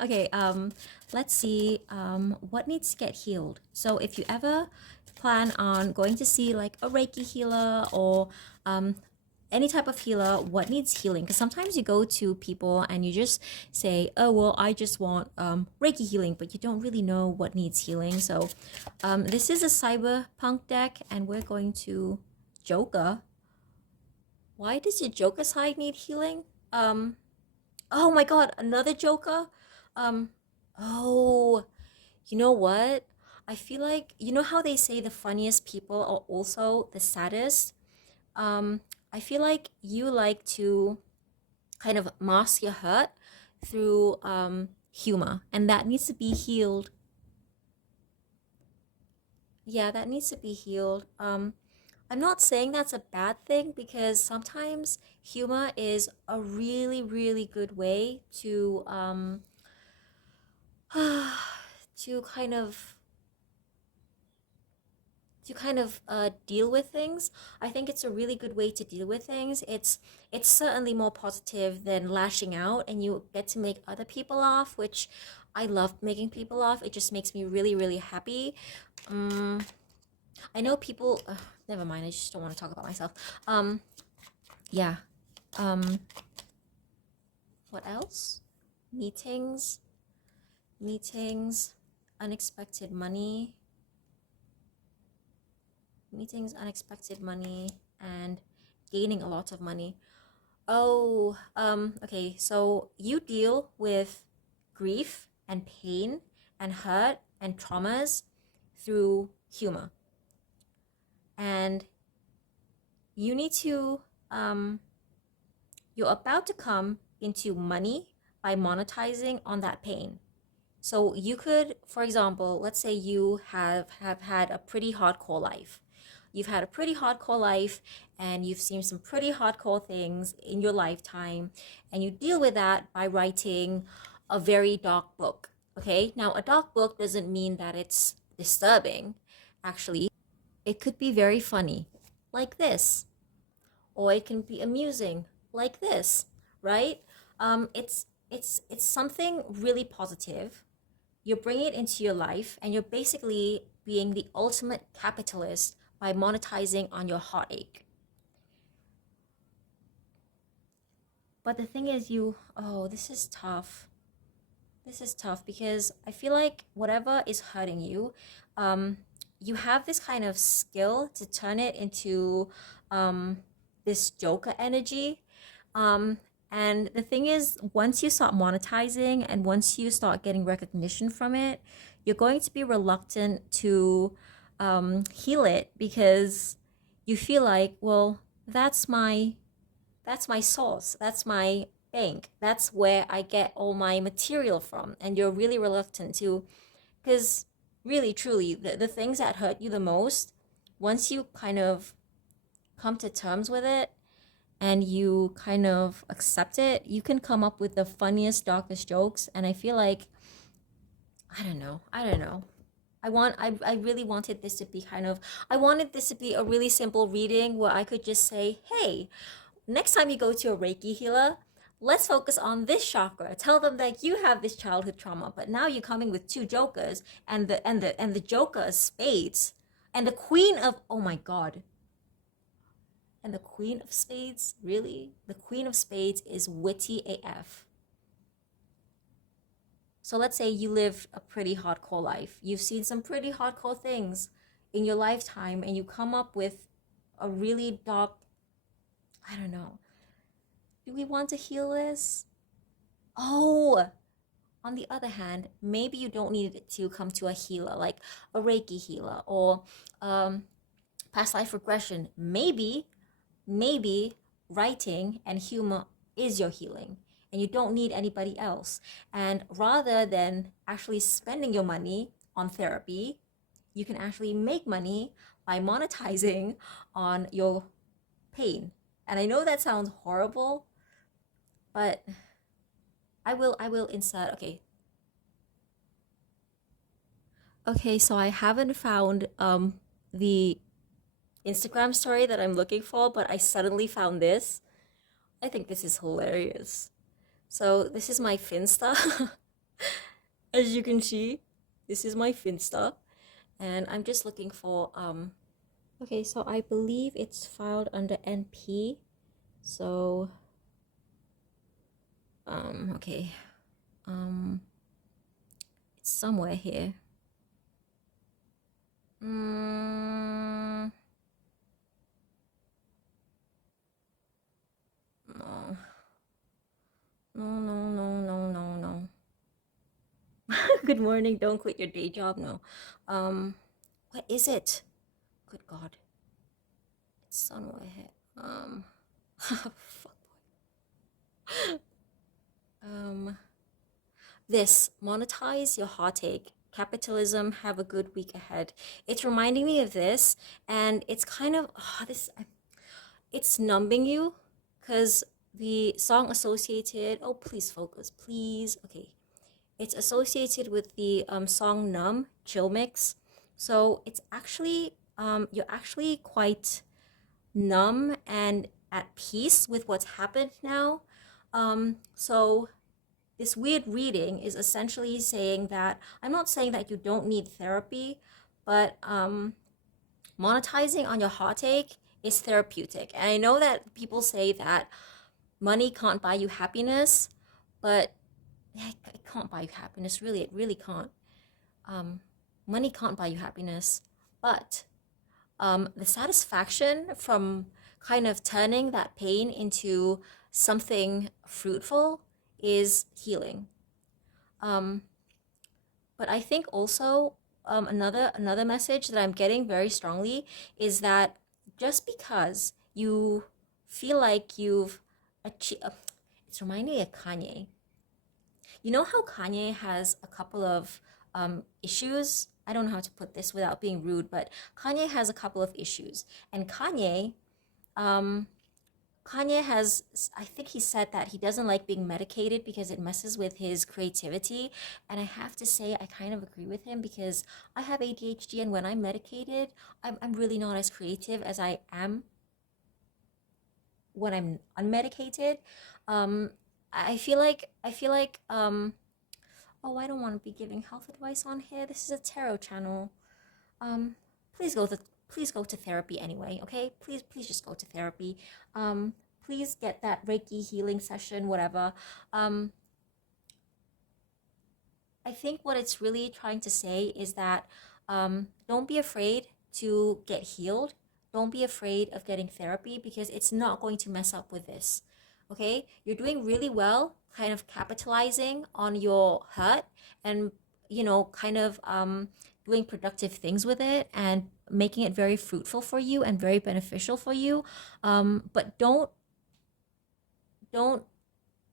Okay, let's see what needs to get healed. So if you ever plan on going to see like a Reiki healer or um, any type of healer, what needs healing? Because sometimes you go to people and you just say, oh, well, I just want Reiki healing, but you don't really know what needs healing. So this is a cyberpunk deck, and we're going to Joker. Why does your Joker side need healing? Um, oh my god, another Joker? Um, oh, you know what? I feel like, you know how they say the funniest people are also the saddest? Um, I feel like you like to kind of mask your hurt through humor, and that needs to be healed. Yeah, that needs to be healed. I'm not saying that's a bad thing because sometimes humor is a really, really good way to kind of deal with things. I think it's a really good way to deal with things. It's certainly more positive than lashing out, and you get to make other people laugh, which I love making people laugh. It just makes me really, really happy. Um, I know people. Never mind. I just don't want to talk about myself. Um, yeah. Um, what else? Meetings, meetings, unexpected money, unexpected money, and gaining a lot of money. Oh, okay. So you deal with grief and pain and hurt and traumas through humor. And you need to, um, you're about to come into money by monetizing on that pain. So you could, for example, let's say you have had a pretty hardcore life. You've had a pretty hardcore life and you've seen some pretty hardcore things in your lifetime, and you deal with that by writing a very dark book. Okay? Now, a dark book doesn't mean that it's disturbing. Actually, it could be very funny, like this, or it can be amusing, like this, right? It's something really positive. You're bringing it into your life, and you're basically being the ultimate capitalist by monetizing on your heartache. But the thing is, oh, this is tough. This is tough because I feel like whatever is hurting you, um, you have this kind of skill to turn it into um, this Joker energy. Um, and the thing is, once you start monetizing and once you start getting recognition from it, you're going to be reluctant to heal it because you feel like, well, that's my source. That's my bank. That's where I get all my material from. And you're really reluctant to, because really, truly, the things that hurt you the most, once you kind of come to terms with it and you kind of accept it, you can come up with the funniest, darkest jokes. And I feel like, I don't know. I really wanted this to be I wanted this to be a really simple reading where I could just say, hey, next time you go to a Reiki healer, let's focus on this chakra. Tell them that you have this childhood trauma, but now you're coming with two jokers, and the joker of spades and the queen of, oh my god. And the queen of spades, really? The queen of spades is witty AF. So let's say you lived a pretty hardcore life. You've seen some pretty hardcore things in your lifetime, and you come up with a really dark, I don't know. Do we want to heal this? Oh, on the other hand, maybe you don't need to come to a healer like a Reiki healer or um, past life regression. Maybe writing and humor is your healing, and you don't need anybody else. And rather than actually spending your money on therapy, you can actually make money by monetizing on your pain. And I know that sounds horrible, but I will insert, okay. Okay, so I haven't found the Instagram story that I'm looking for, but I suddenly found this. I think this is hilarious. So this is my Finsta. As you can see, this is my Finsta. And I'm just looking for okay, so I believe it's filed under NP. So okay. It's somewhere here. No. No. No, no, no, no, no, no. Good morning, don't quit your day job. No. What is it? Good God. It's somewhere here. Fuck boy. This monetize your heartache. Capitalism, have a good week ahead. It's reminding me of this, and it's kind of it's numbing you, because the song associated. Oh, please focus, please. Okay, it's associated with the song "Numb" chill mix. So it's actually you're actually quite numb and at peace with what's happened now. So this weird reading is essentially saying that I'm not saying that you don't need therapy, but monetizing on your heartache is therapeutic. And I know that people say that money can't buy you happiness, but it can't buy you happiness. Really, it really can't. Money can't buy you happiness, but the satisfaction from kind of turning that pain into something fruitful is healing. Um, but I think also another message that I'm getting very strongly is that just because you feel like you've achieved, it's reminding me of Kanye. You know how Kanye has a couple of issues? I don't know how to put this without being rude, but Kanye has a couple of issues. And um, Kanye has, I think he said that he doesn't like being medicated because it messes with his creativity. And I have to say, I kind of agree with him because I have ADHD, and when I'm medicated, I'm really not as creative as I am when I'm unmedicated. Um, I feel like, oh, I don't want to be giving health advice on here. This is a tarot channel. Um, please go to please go to therapy anyway, okay? Please just go to therapy. Um, please get that Reiki healing session, whatever. Um, I think what it's really trying to say is that don't be afraid to get healed. Don't be afraid of getting therapy because it's not going to mess up with this. Okay? You're doing really well, kind of capitalizing on your hurt and, kind of doing productive things with it and making it very fruitful for you and very beneficial for you. But don't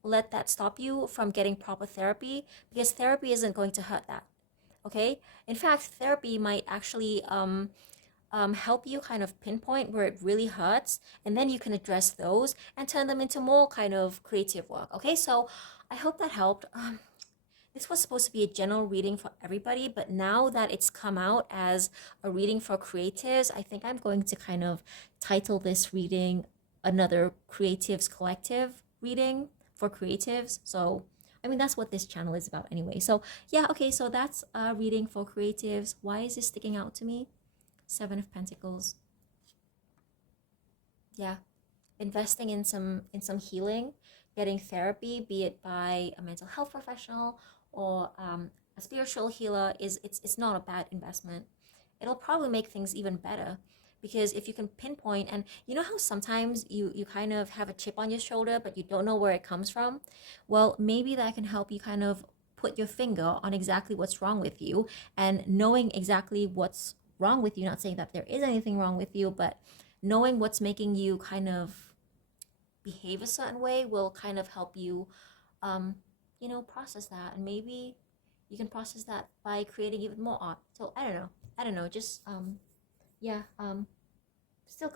let that stop you from getting proper therapy because therapy isn't going to hurt that. Okay? In fact, therapy might actually help you kind of pinpoint where it really hurts, and then you can address those and turn them into more kind of creative work. Okay? So I hope that helped. This was supposed to be a general reading for everybody, but now that it's come out as a reading for creatives, I think I'm going to kind of title this reading another Creatives Collective reading for creatives. So, I mean, that's what this channel is about anyway. So, yeah, okay, so that's a reading for creatives. Why is this sticking out to me? Seven of Pentacles. Yeah, investing in some healing, getting therapy, be it by a mental health professional or a spiritual healer, is it's not a bad investment. It'll probably make things even better because if you can pinpoint, and you know how sometimes you kind of have a chip on your shoulder but you don't know where it comes from. Well, maybe that can help you kind of put your finger on exactly what's wrong with you, and knowing exactly what's wrong with you, not saying that there is anything wrong with you, but knowing what's making you kind of behave a certain way will kind of help you um process that, and maybe you can process that by creating even more art. So I don't know, just yeah, still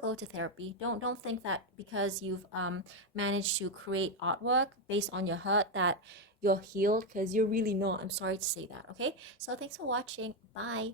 go to therapy. Don't think that because you've managed to create artwork based on your hurt that you're healed, because you're really not. I'm sorry to say that. Okay, so thanks for watching. Bye.